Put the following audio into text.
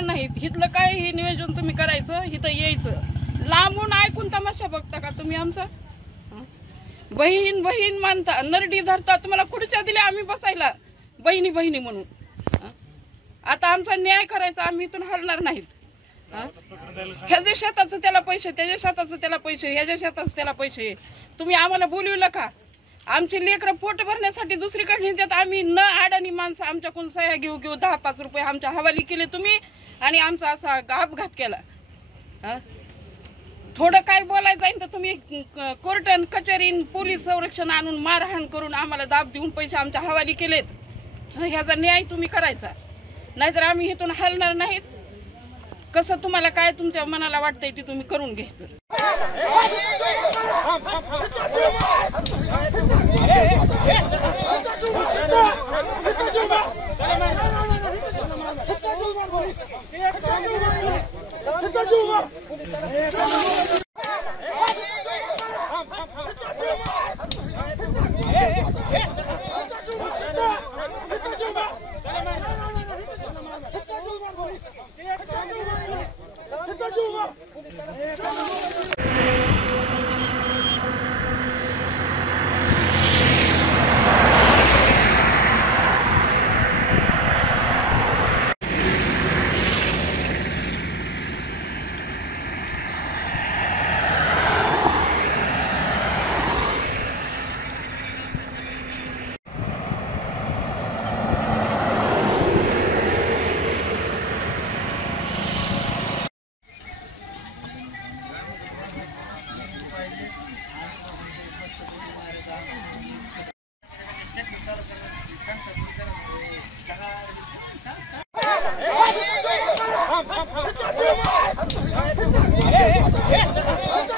नाही इथलं काय हे नियोजन तुम्ही करायचं, इथं यायचं, लांबून ऐकून तमाशा बघता का तुम्ही आमचा? बहीण बहीण मानता, नरडी धरता, तुम्हाला खुर्च्या दिल्या आम्ही बसायला बहिणी बहिणी म्हणून। आता आमचा न्याय करायचा, आम्ही इथून हलणार नाहीत। ह्याच्या शेताचं त्याला पैसे, त्याच्या शेताचं त्याला पैसे, ह्याच्या शेताचं त्याला पैसे, तुम्ही आम्हाला बोलविलं का? आमची लेकरं पोट भरण्यासाठी दुसरीकडे नेतात, आम्ही न अडाणी माणसं आमच्याकडून सह्या घेऊ 10-5 रुपये आमच्या हवाली केले तुम्ही, आणि आमचा असा अपघात केला। थोडं काय बोलायचं जाईल तर तुम्ही कोर्ट कचेरी पोलीस संरक्षण आणून मारहाण करून आम्हाला दाब देऊन पैसे आमच्या हवाली केलेत। ह्याचा न्याय तुम्ही करायचा, नाहीतर आम्ही इथून हलणार नाहीत। कसं तुम्हाला काय तुमच्या मनाला वाटतंय ते तुम्ही करून घ्यायचं। Hey!